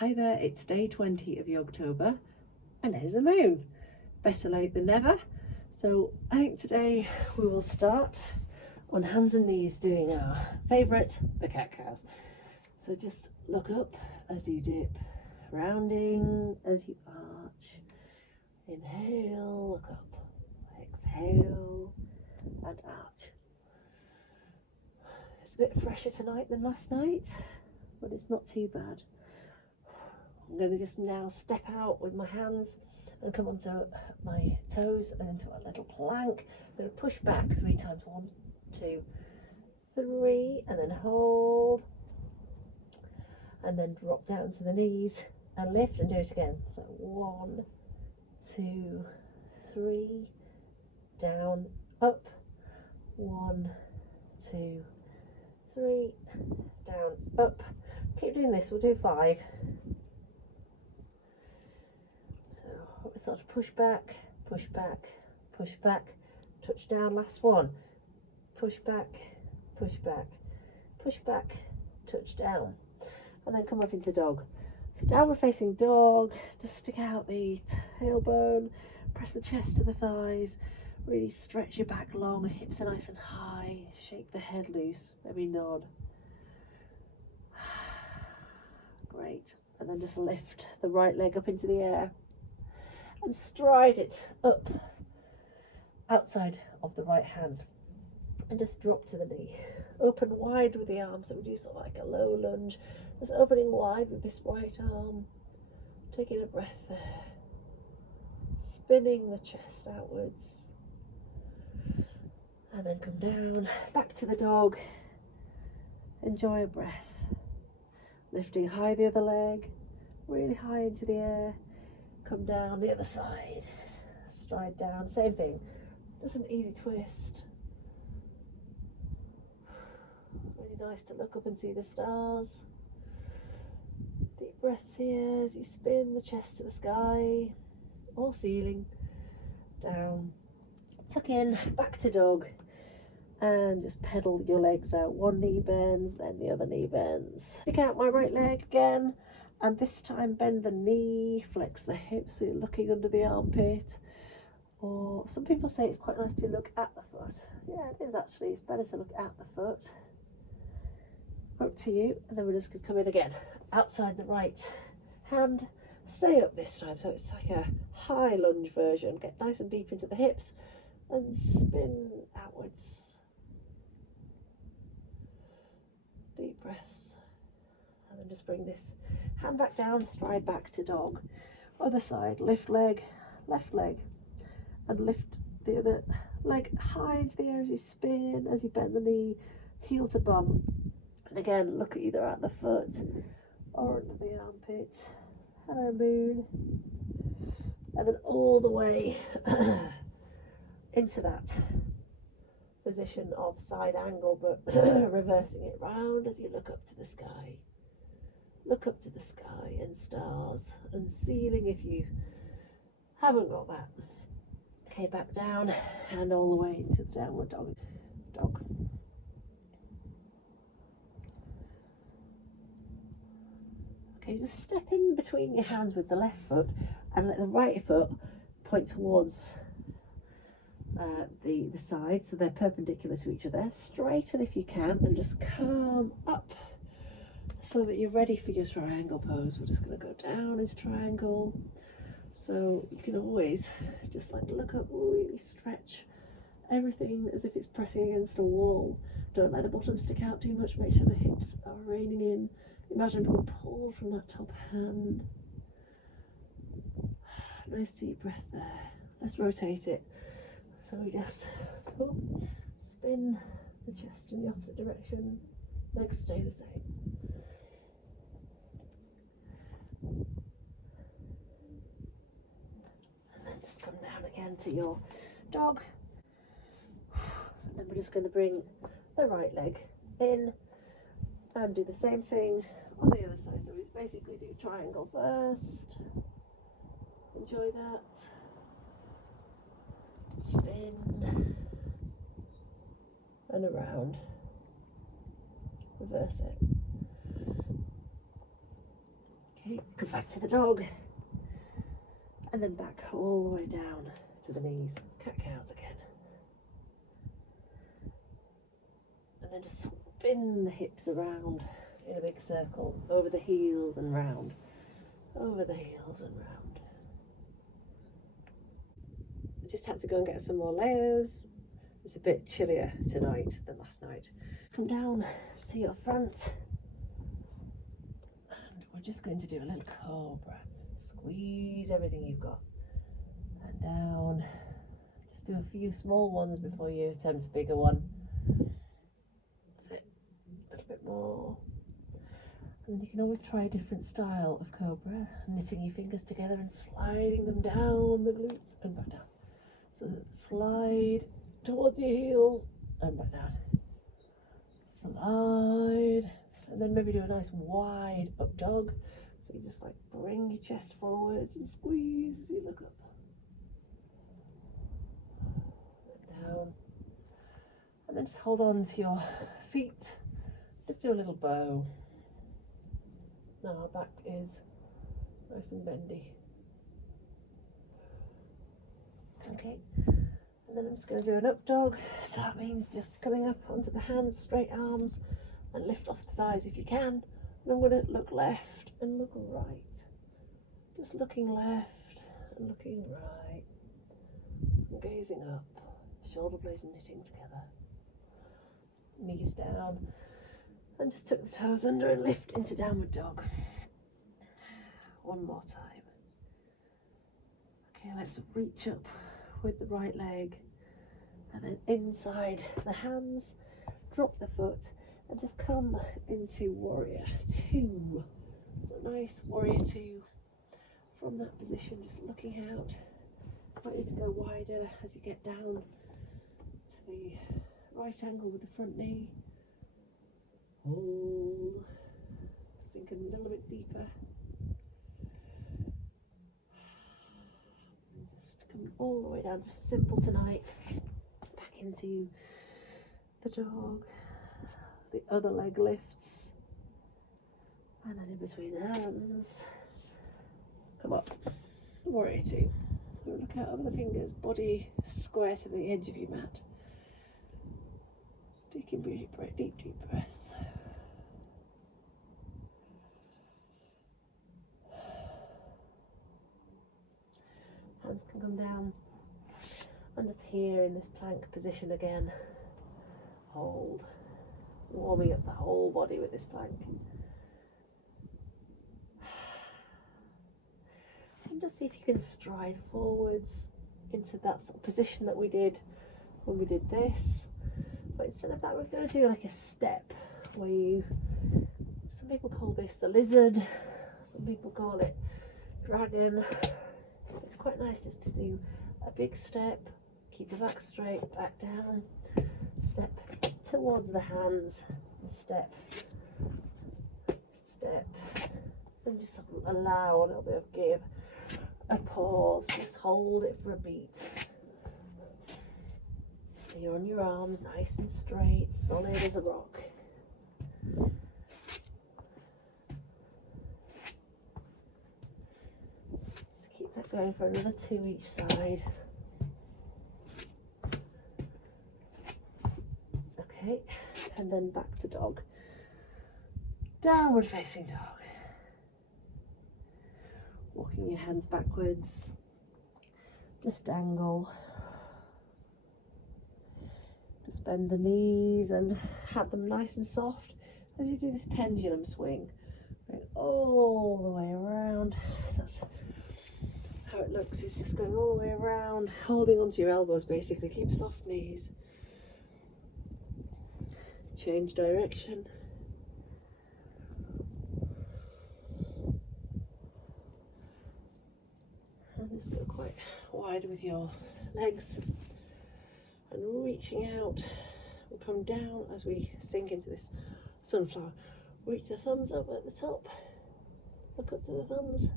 Hi there, it's day 20 of Yogtober and there's the moon. Better late than never. So I think today we will start on hands and knees doing our favourite, the cat cows. So just look up as you dip, rounding as you arch. Inhale, look up, exhale and arch. It's a bit fresher tonight than last night, but it's not too bad. I'm going to just now step out with my hands and come onto my toes and into a little plank. I'm going to push back 3 times. 1, 2, 3, and then hold, and then drop down to the knees and lift and do it again. So 1, 2, 3, down, up, 1, 2, 3, down, up. Keep doing this, we'll do 5. So sort of push back, push back, push back, touch down, last one. Push back, push back, push back, touch down. And then come up into dog. For downward facing dog, just stick out the tailbone, press the chest to the thighs, really stretch your back long, hips are nice and high, shake the head loose, maybe nod. Great. And then just lift the right leg up into the air and stride it up outside of the right hand and just drop to the knee. Open wide with the arm, so we do sort of like a low lunge. Just opening wide with this right arm, taking a breath there, spinning the chest outwards, and then come down, back to the dog. Enjoy a breath, lifting high the other leg, really high into the air. Come down the other side, stride down, same thing, just an easy twist. Really nice to look up and see the stars. Deep breaths here as you spin the chest to the sky or ceiling, down, tuck in, back to dog, and just pedal your legs out. One knee bends, then the other knee bends. Stick out my right leg again, and this time bend the knee, flex the hips so you're looking under the armpit. Or some people say it's quite nice to look at the foot. Yeah, it is actually. It's better to look at the foot. Up to you. And then we're just going to come in again. Outside the right hand. Stay up this time. So it's like a high lunge version. Get nice and deep into the hips and spin outwards. Deep breaths. And then just bring this hand back down, stride back to dog. Other side, lift leg, left leg, and lift the other leg high into the air as you spin, as you bend the knee, heel to bum. And again, look either at the foot or under the armpit. Hello, moon. And then all the way into that position of side angle, but reversing it round as you look up to the sky. Look up to the sky and stars and ceiling if you haven't got that. Okay, back down and all the way into the downward dog. Okay, just step in between your hands with the left foot and let the right foot point towards the side, so they're perpendicular to each other. Straighten if you can and just come up so that you're ready for your triangle pose. We're just going to go down as triangle. So you can always just like look up, really stretch everything as if it's pressing against a wall. Don't let the bottom stick out too much. Make sure the hips are reining in. Imagine people pull from that top hand. Nice deep breath there. Let's rotate it. So we just spin the chest in the opposite direction. Legs stay the same. And then just come down again to your dog. And then we're just going to bring the right leg in and do the same thing on the other side. So we basically do triangle first. Enjoy that. Spin and around. Reverse it. Okay, come back to the dog. And then back all the way down to the knees. Cat-cows again. And then just spin the hips around in a big circle, over the heels and round. Over the heels and round. I just had to go and get some more layers. It's a bit chillier tonight than last night. Come down to your front. And we're just going to do a little cobra. Squeeze everything you've got. And down. Just do a few small ones before you attempt a bigger one. That's it. A little bit more. And you can always try a different style of cobra, knitting your fingers together and sliding them down the glutes and back down. So slide towards your heels and back down. Slide, and then maybe do a nice wide up dog. So you just like bring your chest forwards and squeeze as you look up. And down. And then just hold on to your feet. Just do a little bow. Now our back is nice and bendy. Okay, and then I'm just going to do an up dog. So that means just coming up onto the hands, straight arms, and lift off the thighs if you can. And I'm going to look left and look right. Just looking left and looking right. And gazing up. Shoulder blades knitting together. Knees down. And just tuck the toes under and lift into downward dog. One more time. Okay, let's reach up with the right leg and then inside the hands, drop the foot and just come into warrior two. So nice warrior two. From that position, just looking out. I want you to go wider as you get down to the right angle with the front knee. Hold, sinking a little bit deeper. And just coming all the way down, just simple tonight. Back into the dog. The other leg lifts. And then in between the hands. Come up. Warrior two. So look out over the fingers, body square to the edge of your mat. Taking deep breaths. Hands can come down. I'm just here in this plank position again. Hold. Warming up the whole body with this plank. And just see if you can stride forwards into that sort of position that we did when we did this. But instead of that, we're going to do like a step where you, some people call this the lizard, some people call it dragon. It's quite nice just to do a big step, keep your back straight, back down, step towards the hands, and step, and just allow a little bit of give, a pause, just hold it for a beat. So you're on your arms, nice and straight, solid as a rock. Just keep that going for another two each side. Okay, and then back to dog. Downward facing dog. Walking your hands backwards. Just dangle. Just bend the knees and have them nice and soft as you do this pendulum swing. Going all the way around. So that's how it looks. It's just going all the way around, holding onto your elbows basically. Keep soft knees. Change direction. And just go quite wide with your legs. And reaching out, we'll come down as we sink into this sunflower. Reach the thumbs up at the top, look up to the thumbs,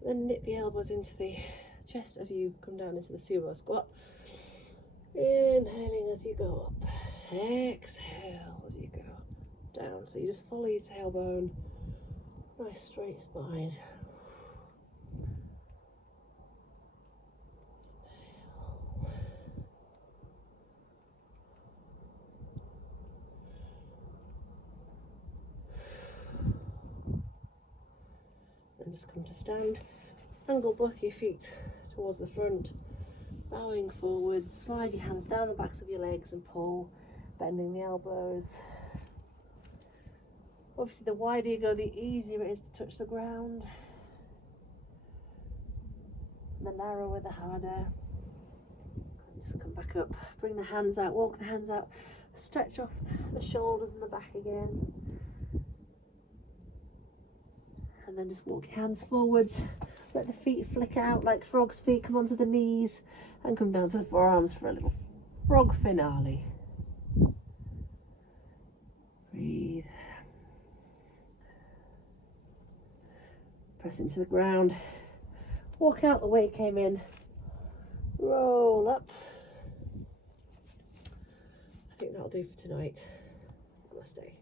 and then knit the elbows into the chest as you come down into the sumo squat. Inhaling as you go up, exhale as you go down. So you just follow your tailbone Nice straight spine. And just come to stand. Angle both your feet towards the front, bowing forwards. Slide your hands down the backs of your legs and pull, bending the elbows. Obviously, the wider you go, the easier it is to touch the ground. The narrower, the harder. Just come back up, bring the hands out, walk the hands out, stretch off the shoulders and the back again. And then just walk your hands forwards, let the feet flick out like frog's feet, come onto the knees and come down to the forearms for a little frog finale. Breathe. Press into the ground, walk out the way you came in, roll up. I think that'll do for tonight. Namaste.